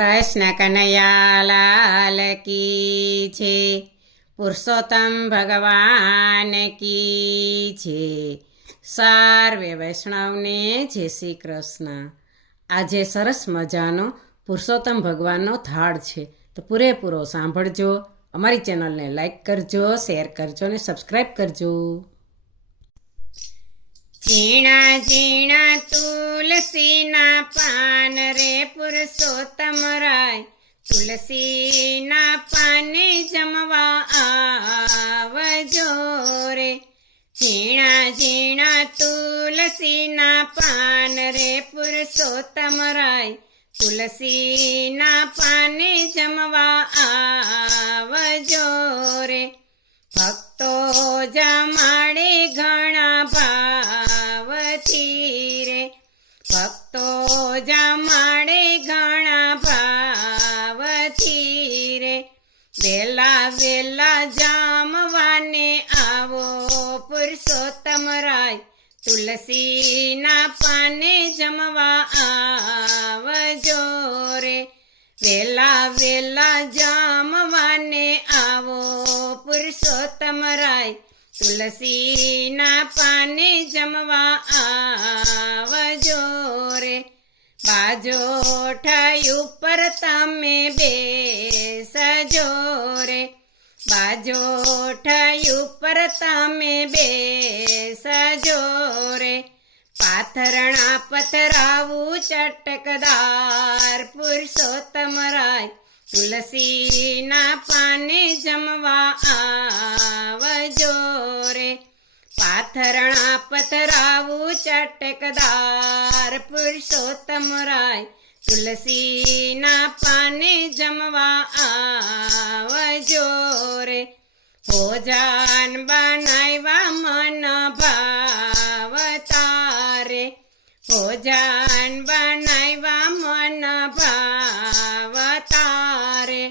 કૃષ્ણ કનૈયા લાલ કી છે, પુરુષોત્તમ ભગવાન કી છે, સર્વે વૈષ્ણવને જય શ્રી કૃષ્ણ। આજે સરસ મજાનો પુરુષોત્તમ ભગવાનનો થાળ છે, તો પૂરેપૂરો સાંભળજો। અમારી ચેનલને લાઈક કરજો, શેર કરજો અને સબસ્ક્રાઈબ કરજો। ઝીણા ઝીણા તુલસીના પાન રે પુરુષોત્તમ રાય, તુલસીના પાને જમવા આવજો રે। ઝીણા ઝીણા તુલસીના પાન રે પુરુષોત્તમ રાય, તુલસીના પાને જમવા આવજો રે। ભક્તો જમાડે ઘણા ભાવથી રે, ભક્તો જમાડે ઘણા ભાવથી રે। વેલા વેલા જમવાને આવો પુરુષોત્તમ રાય, તુલસીના પાને જમવા આવજો રે। વેલા વેલા જમવાને આવો પુરુષોત્તમ રાય, તુલસીના પાને જમવા આવજો રે। બાજોઠાઈ ઉપર તમે બેસજો રે, બાજોઠાઈ ઉપર તમે બેસજો રે। પાથરણા પથરાવું ચટકદાર પુરુષોત્તમ રાય, તુલસીના પાને જમવા આવજો રે। પાથરણા પથરાવું ચટકદાર પુરુષોત્તમ રાય, તુલસીના પાને જમવા આવજો રે। ભોજન બનાવ્યા મન ભાવતા રે, ભોજન બનાવ્યા મન ભાવતા રે।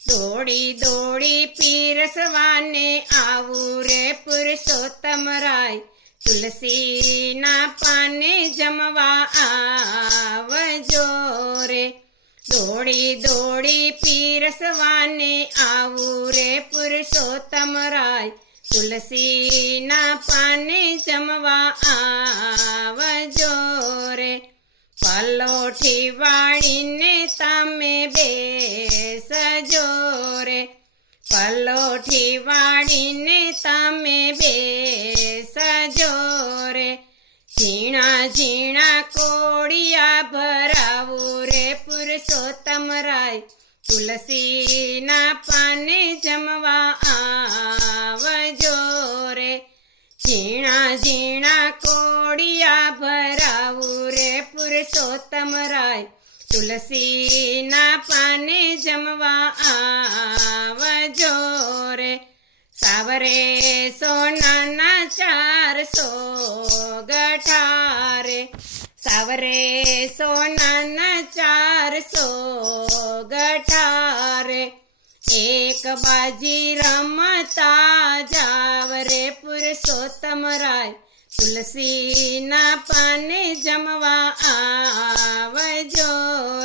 દોડી દોડી પીરસવાને આવું રે પુરુષોત્તમ રાય, તુલસીના પાને જમવા આવજો રે। દોડી દોડી પીરસવાને આવું રે પુરુષોત્તમ રાય, તુલસીના પાને જમવા આવજો રે। પલોઠી વાળીને તમે બેસજો રે, પલોઠી વાળીને તમે બેસજો રે। ઝીણા ઝીણા કોળિયા ભરાવું રે પુરુષોત્તમ રાય, તુલસીના પાને જમવા આવજો રે। ઝીણા ઝીણા કોળિયા ભરાવું રે પુરુષોત્તમ રાય, તુલસીના પાને જમવા આવજો રે। સાવરે સોનાના 400 ગઠા રે, સાવરે સોનાના 400 ગઠા રે। એક બાજી રમતા જાવ રે પુરુષોત્તમ રાય, તુલસીના પાને જમવા આવજો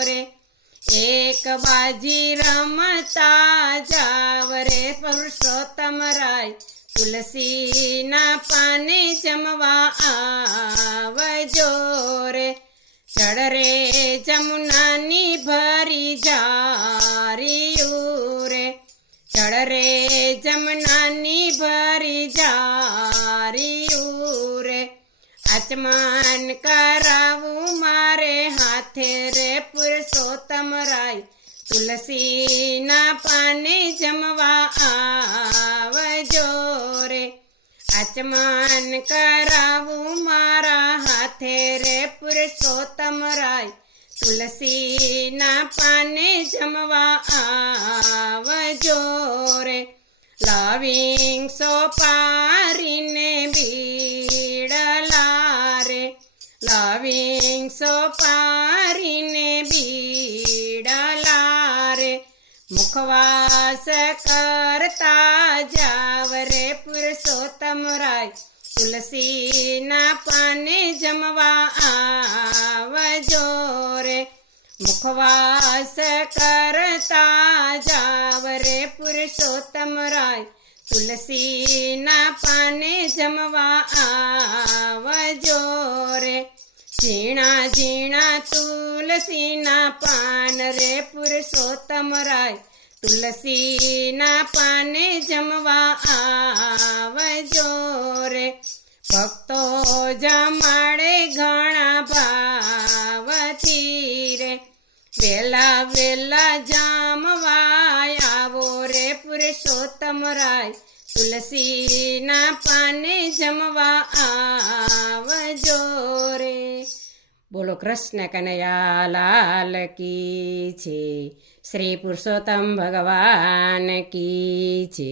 રે। એક બાજી રમતા જાવ રે પુરુષોત્તમ રાય, તુલસીના પાને જમવા આવજો રે। ચડ રે જમુનાની ભરી જારિયું રે, ચડ રે જમનાની ભરી જારિયું રે। આચમન કરાવું મારે હાથે રે પુરુષોત્તમ રાય, તુલસીના પાને જમવા આવજો રે। આચમન કરાવું મારા હાથે રે પુરુષોત્તમ રાય, તુલસીના પાને જમવા આવજો રે। લવિંગ સોપારીને બીડલા રે, લવિંગ સોપારીને બીડલા રે। મુખવાસ કરતા જાવ રે પુરુષોત્તમ રાય, તુલસીના પાને જમવા આવજો રે। મુખવાસ કરતા જાવ રે પુરુષોત્તમ રાય તુલસીના પાને જમવા આવજો રે ઝીણા ઝીણા તુલસીના પાન રે પુરુષોત્તમ રાય તુલસીના પાને જમવા આવજો રે ભક્તો જમાડે ઘણા ભાવથી રે વેલા વેલા જામવા આવો રે પુરુષોત્તમ રાય તુલસીના પાને જમવા આવજો રે બોલો કૃષ્ણ કનૈયા લાલ કી છે શ્રી પુરુષોત્તમ ભગવાન કી છે।